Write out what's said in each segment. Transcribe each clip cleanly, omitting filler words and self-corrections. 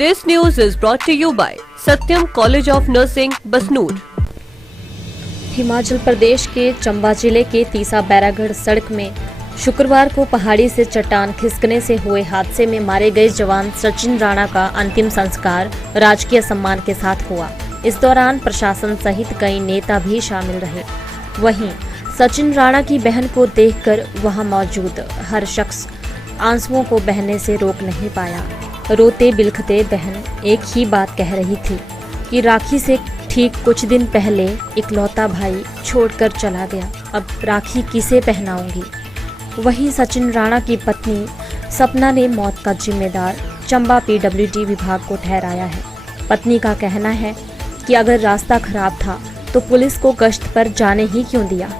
This news is brought to you by Satyam College of Nursing, Basnoor. Himachal Pradesh के चंबा जिले के तीसा बैरागढ़ सड़क में शुक्रवार को पहाड़ी से चट्टान खिसकने से हुए हादसे में मारे गए जवान सचिन राणा का अंतिम संस्कार राजकीय सम्मान के साथ हुआ। इस दौरान प्रशासन सहित कई नेता भी शामिल रहे। वहीं सचिन राणा की बहन को देखकर वहां मौजूद हर शख्स आंसुओं को बहने से रोक नहीं पाया। रोते बिलखते बहन एक ही बात कह रही थी कि राखी से ठीक कुछ दिन पहले इकलौता भाई छोड़कर चला गया, अब राखी किसे पहनाऊंगी। वहीं सचिन राणा की पत्नी सपना ने मौत का जिम्मेदार चंबा पीडब्ल्यूडी विभाग को ठहराया है। पत्नी का कहना है कि अगर रास्ता खराब था तो पुलिस को गश्त पर जाने ही क्यों दिया।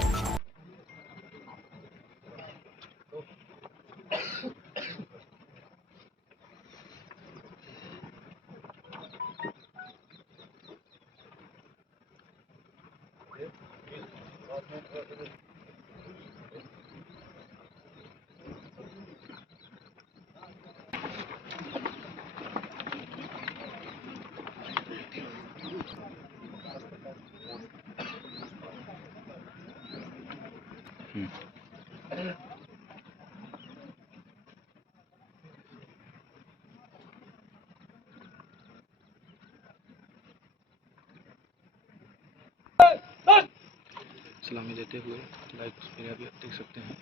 सलामी देते हुए लाइव तस्वीरें भी देख सकते हैं।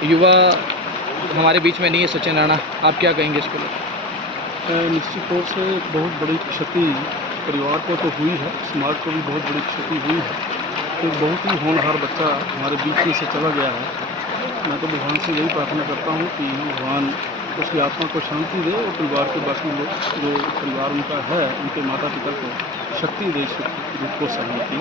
युवा हमारे बीच में नहीं है सचिन राणा, आप क्या कहेंगे इसको लेकर? निश्चित तौर से बहुत बड़ी क्षति परिवार को तो हुई है, समाज को भी बहुत बड़ी क्षति हुई है। तो बहुत ही होनहार बच्चा हमारे बीच में से चला गया है। मैं तो भगवान से यही प्रार्थना करता हूँ कि भगवान उसकी आत्मा को शांति दे और परिवार के बाकी लोग जो परिवार उनका है, उनके माता पिता को शक्ति दे, दुख को सहने की।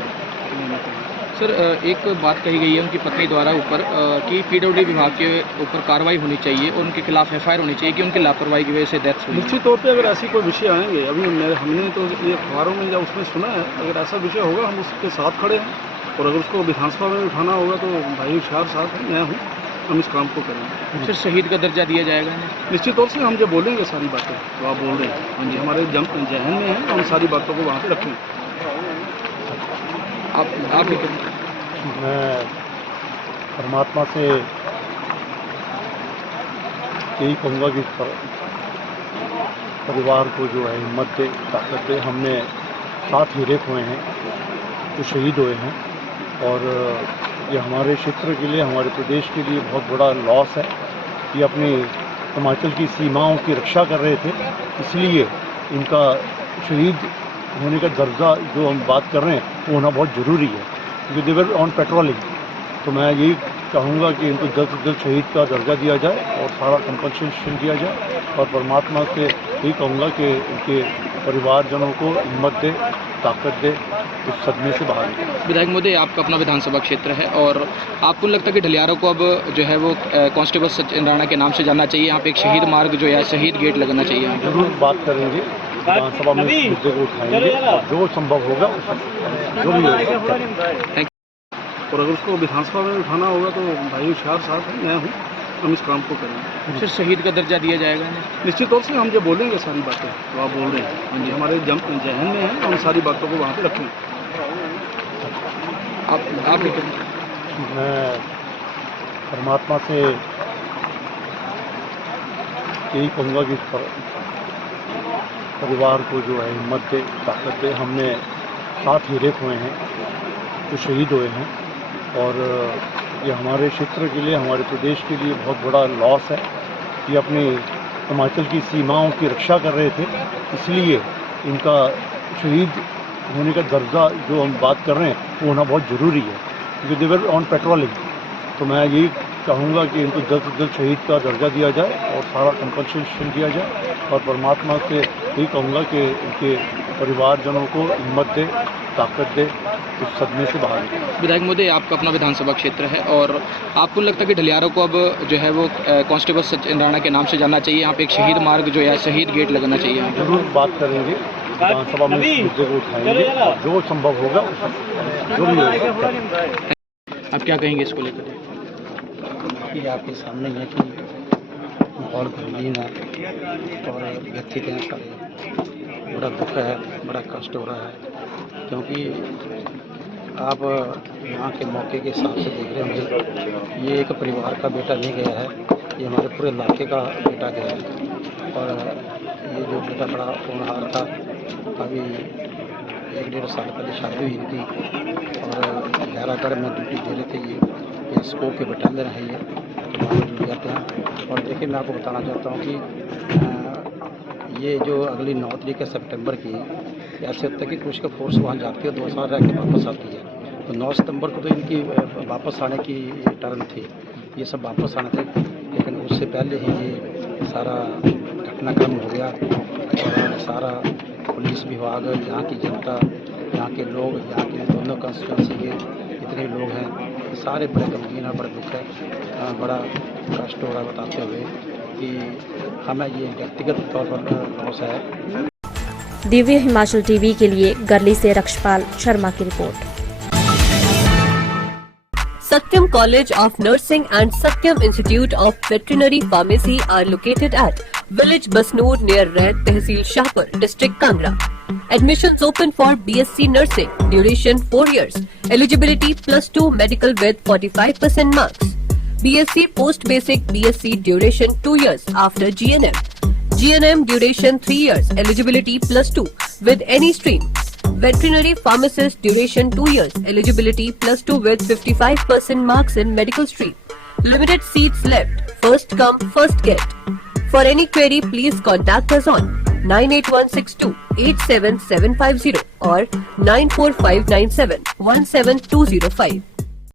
सर, एक बात कही गई है उनकी पत्नी द्वारा ऊपर कि पीडब्ल्यूडी विभाग के ऊपर कार्रवाई होनी चाहिए और उनके खिलाफ एफआईआर होनी चाहिए कि उनकी लापरवाही की वजह से डेथ हुई। निश्चित तौर पे अगर ऐसी कोई विषय आएंगे, अभी हमने तो ये अखबारों में या उसमें सुना है, अगर ऐसा विषय होगा हम उसके साथ खड़े हैं और अगर उसको विधानसभा में उठाना होगा तो भाई होशियार साथ है, मैं हूँ, हम इस काम को करेंगे। सर, शहीद का दर्जा दिया जाएगा इन्हें? निश्चित तौर से हम जब बोलेंगे सारी बातें तो आप बोल रहे हैं, हाँ जी, हमारे जहन में है, हम सारी बातों को वहाँ पर रखेंगे। आप मैं परमात्मा से यही कहूँगा कि परिवार को जो है हिम्मत दे, ताकत दे। हमने 7 हीरे खोए हैं जो शहीद हुए हैं और ये हमारे क्षेत्र के लिए, हमारे प्रदेश के लिए बहुत बड़ा लॉस है। ये अपनी हिमाचल की सीमाओं की रक्षा कर रहे थे, इसलिए इनका शहीद होने का दर्जा जो हम बात कर रहे हैं वो होना बहुत ज़रूरी है, क्योंकि दे वर ऑन पेट्रोलिंग। तो मैं यही चाहूँगा कि इनको जल्द से जल्द शहीद का दर्जा दिया जाए और सारा कंपनसेशन दिया जाए और परमात्मा से यही कहूँगा कि उनके परिवारजनों को हिम्मत दे, ताकत दे, उस सदमे से बाहर निकले। विधायक महोदय, आपका अपना विधानसभा क्षेत्र है और आपको लगता है कि ढलियारों को अब जो है वो कांस्टेबल सचिन राणा के नाम से जानना चाहिए, यहाँ पे एक शहीद मार्ग जो है, शहीद गेट लगना चाहिए? जरूर बात करेंगे, विधानसभा में इस मुद्दे को उठाएंगे, जो संभव होगा जो भी होगा। और अगर उसको विधानसभा में उठाना होगा तो भाई होशियार साथ है, मैं हूँ, हम इस काम को करेंगे। सर, शहीद का दर्जा दिया जाएगा इन्हें? निश्चित तौर से हम जब बोलेंगे सारी बातें तो आप बोल रहे हैं, हाँ जी, हमारे जहन में है, हम सारी बातों को वहाँ पर रखेंगे। आप मैं परमात्मा से यही कहूँगा कि परिवार को जो है हिम्मत दे, ताकत दे। हमने 7 हीरे खोए हैं जो शहीद हुए हैं और ये हमारे क्षेत्र के लिए, हमारे प्रदेश के लिए बहुत बड़ा लॉस है। ये अपनी हिमाचल की सीमाओं की रक्षा कर रहे थे, इसलिए इनका शहीद होने का दर्जा जो हम बात कर रहे हैं वो होना बहुत ज़रूरी है, क्योंकि दे वर ऑन पेट्रोलिंग। तो मैं यही चाहूँगा कि इनको जल्द से जल्द शहीद का दर्जा दिया जाए और सारा कंपनसेशन दिया जाए और परमात्मा से यही कहूँगा कि उनके परिवारजनों को हिम्मत दे, ताकत दे, उस सदमे से बाहर निकले। विधायक महोदय, आपका अपना विधानसभा क्षेत्र है और आपको लगता है कि ढलियारों को अब जो है वो कांस्टेबल सचिन राणा के नाम से जानना चाहिए, यहाँ पे एक शहीद मार्ग जो है, शहीद गेट लगना चाहिए? जरूर बात करेंगे, विधानसभा में इस मुद्दे को उठाएंगे, जो संभव होगा जो भी होगा। आप क्या कहेंगे इसको लेकर? ये आपके सामने है कि माहौल गमगीन है और व्यथित हैं सारे। बड़ा दुख है, बड़ा कष्ट हो रहा है, क्योंकि आप यहाँ के मौके के हिसाब से देख रहे होंगे, ये एक परिवार का बेटा नहीं गया है, ये हमारे पूरे इलाके का बेटा गया है। और ये जो बेटा बड़ा होनहार था, अभी 1-1.5 साल पहले शादी हुई थी और लहरागढ़ में ड्यूटी दे रहे थे। ये स्कोप के बटालियन है, ये तो जुड़ जाते हैं। और देखिए, मैं आपको बताना चाहता हूँ कि ये जो अगली 9 तारीख सितंबर की ऐसे होता है कि कुछ का फोर्स वहाँ जाती है, 2 साल रह के वापस आती है। तो 9 सितंबर को तो इनकी वापस आने की टर्न थी, ये सब वापस आने थे, लेकिन उससे पहले ही ये सारा घटनाक्रम हो गया और सारा पुलिस विभाग, यहाँ की जनता, यहाँ के लोग, यहाँ के दोनों कंस्टिट्यूंसी के जितने लोग हैं, सारे बड़े गमगीन और बड़े दुख है, बड़ा कष्ट हो रहा है बताते हुए कि हमें ये व्यक्तिगत तौर पर लॉस है। दिव्य हिमाचल टीवी के लिए गरली से रक्षपाल शर्मा की report. Satyam College of Nursing and Satyam Institute of Veterinary Pharmacy are located at Village Basnoor near Raid, Tehsil Shahpur, District Kangra. Admissions open for BSc Nursing, duration 4 years. Eligibility +2 medical with 45% marks. BSc Post Basic BSc duration 2 years after GNM. GNM duration 3 years. Eligibility +2 with any stream. Veterinary Pharmacist duration 2 years. Eligibility +2 with 55% marks in medical stream. Limited seats left. First come, first get. For any query, please contact us on 98162 87750 or 94597 17205.